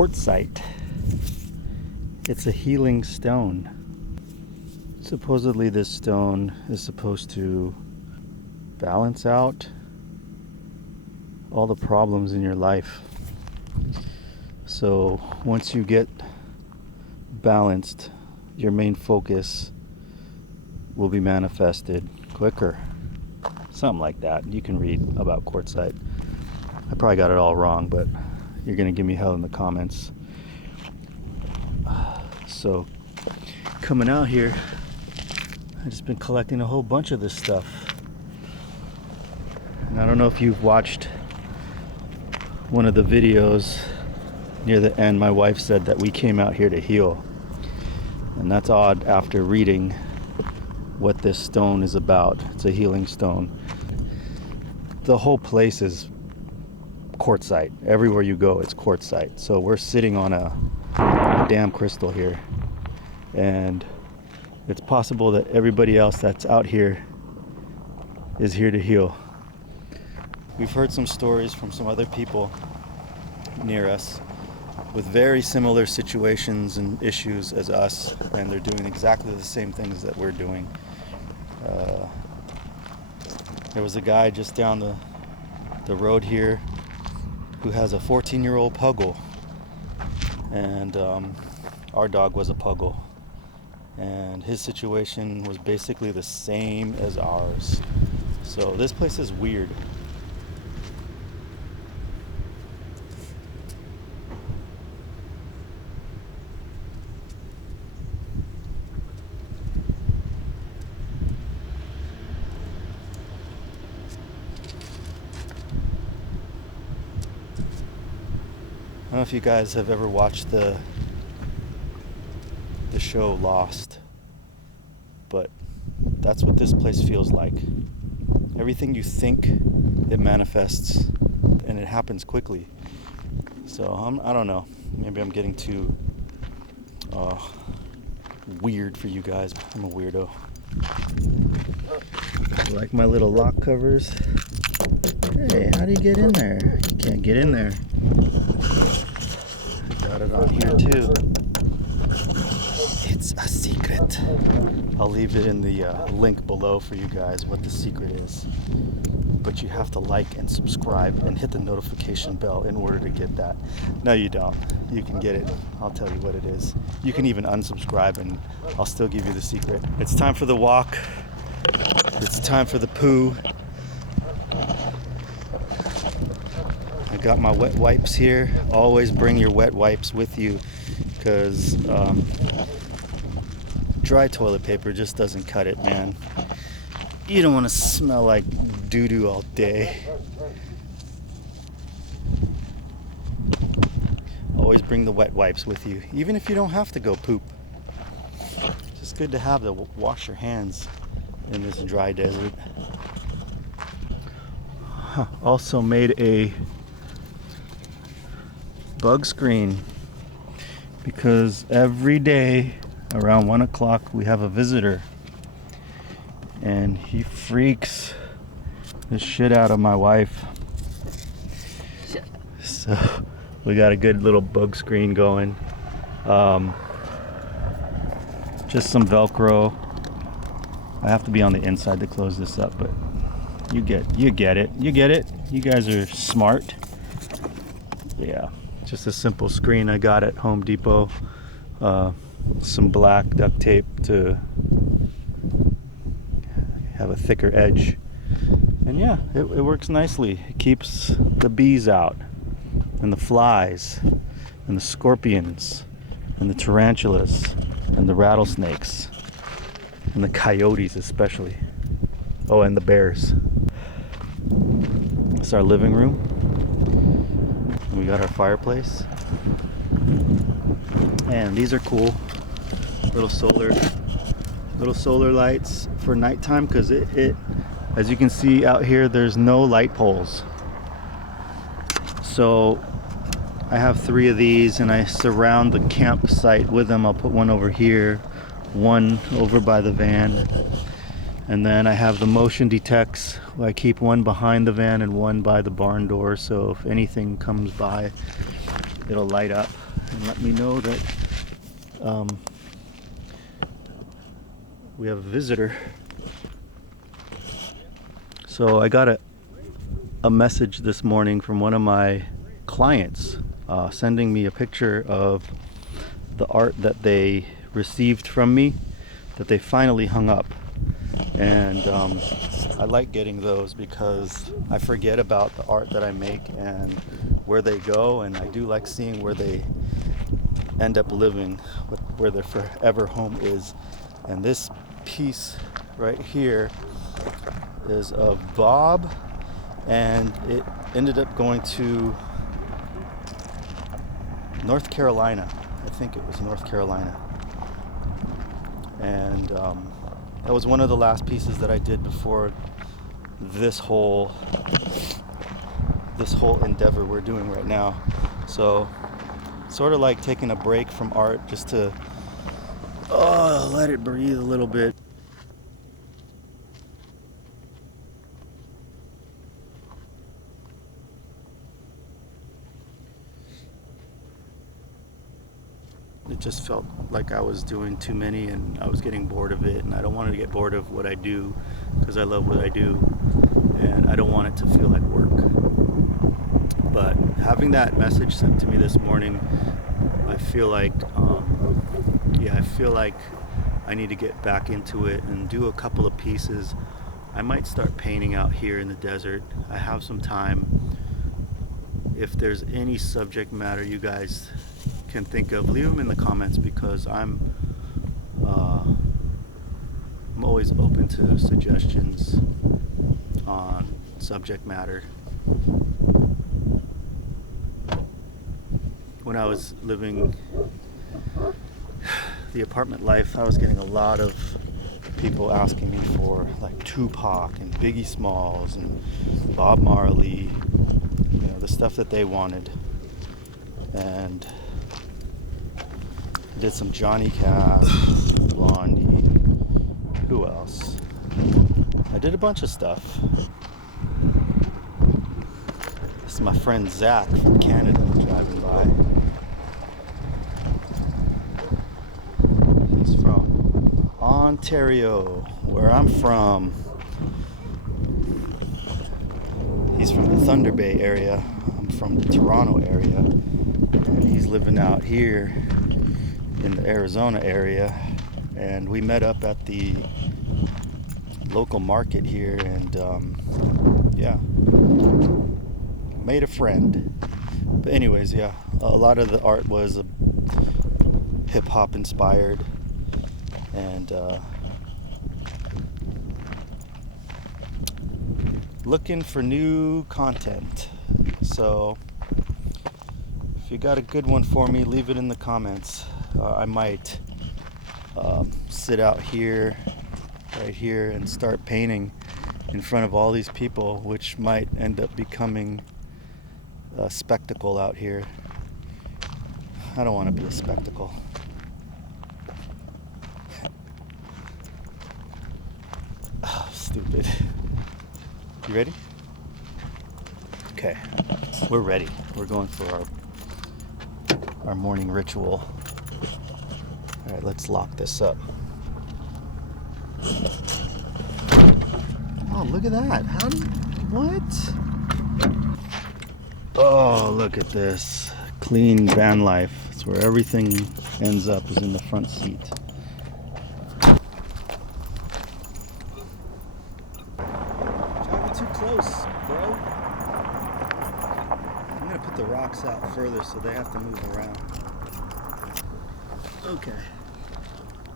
quartzite. It's a healing stone. Supposedly this stone is supposed to balance out all the problems in your life. So once you get balanced, your main focus will be manifested quicker. Something like that. You can read about quartzite. I probably got it all wrong, but you're gonna give me hell in the comments. So coming out here, I've just been collecting a whole bunch of this stuff. And I don't know if you've watched one of the videos near the end. My wife said that we came out here to heal. And that's odd after reading what this stone is about. It's a healing stone. The whole place is quartzite. Everywhere you go, it's quartzite. So we're sitting on a damn crystal here. And it's possible that everybody else that's out here is here to heal. We've heard some stories from some other people near us with very similar situations and issues as us, and they're doing exactly the same things that we're doing. There was a guy just down the road here who has a 14-year-old puggle, and our dog was a puggle, and his situation was basically the same as ours. So this place is weird. I don't know if you guys have ever watched the show Lost, but that's what this place feels like. Everything you think, it manifests, and it happens quickly. So I don't know, maybe I'm getting too weird for you guys. I'm a weirdo. Like my little lock covers. Hey, how do you get in there? You can't get in there. Got it on here too. It's a secret. I'll leave it in the link below for you guys what the secret is. But you have to like and subscribe and hit the notification bell in order to get that. No, you don't. You can get it. I'll tell you what it is. You can even unsubscribe and I'll still give you the secret. It's time for the walk. It's time for the poo. I got my wet wipes here. Always bring your wet wipes with you, because dry toilet paper just doesn't cut it, man. You don't want to smell like doo-doo all day. Always bring the wet wipes with you, even if you don't have to go poop. It's just good to have to wash your hands in this dry desert. Also made a bug screen, because every day around 1 o'clock we have a visitor, and he freaks the shit out of my wife. So we got a good little bug screen going. Just some Velcro. I have to be on the inside to close this up, but you get it. You guys are smart. Yeah. Just a simple screen I got at Home Depot. Some black duct tape to have a thicker edge. And yeah, it works nicely. It keeps the bees out, and the flies, and the scorpions, and the tarantulas, and the rattlesnakes, and the coyotes especially. Oh, and the bears. It's our living room. We got our fireplace, and these are cool little solar lights for nighttime, because it as you can see out here, there's no light poles. So I have 3 of these, and I surround the campsite with them. I'll put one over here, one over by the van, and then I have the motion detects. I keep one behind the van and one by the barn door, so if anything comes by, it'll light up. and let me know that we have a visitor. So I got a message this morning from one of my clients sending me a picture of the art that they received from me that they finally hung up. And I like getting those because I forget about the art that I make and where they go, and I do like seeing where they end up living, where their forever home is. And this piece right here is of Bob, and it ended up going to North Carolina. I think it was North Carolina. And that was one of the last pieces that I did before this whole endeavor we're doing right now. So sort of like taking a break from art just to let it breathe a little bit. It just felt like I was doing too many and I was getting bored of it, and I don't want to get bored of what I do because I love what I do, and I don't want it to feel like work. But having that message sent to me this morning, I feel like I need to get back into it and do a couple of pieces. I might start painting out here in the desert. I have some time. If there's any subject matter you guys can think of, leave them in the comments, because I'm always open to suggestions on subject matter. When I was living the apartment life, I was getting a lot of people asking me for like Tupac and Biggie Smalls and Bob Marley, you know, the stuff that they wanted. And I did some Johnny Cash, Blondie, who else? I did a bunch of stuff. This is my friend Zach from Canada driving by. He's from Ontario, where I'm from. He's from the Thunder Bay area. I'm from the Toronto area. And he's living out here in the Arizona area. And we met up at the local market here, and made a friend. But anyways, a lot of the art was hip-hop inspired, and looking for new content. So if you got a good one for me, leave it in the comments. I might sit out here, right here, and start painting in front of all these people, which might end up becoming a spectacle out here. I don't want to be a spectacle. Oh, stupid. You ready? Okay, we're ready. We're going for our morning ritual. All right, let's lock this up. Oh, look at that. What? Oh, look at this. Clean van life. It's where everything ends up, is in the front seat. Driving too close, bro. I'm gonna put the rocks out further so they have to move around. Okay.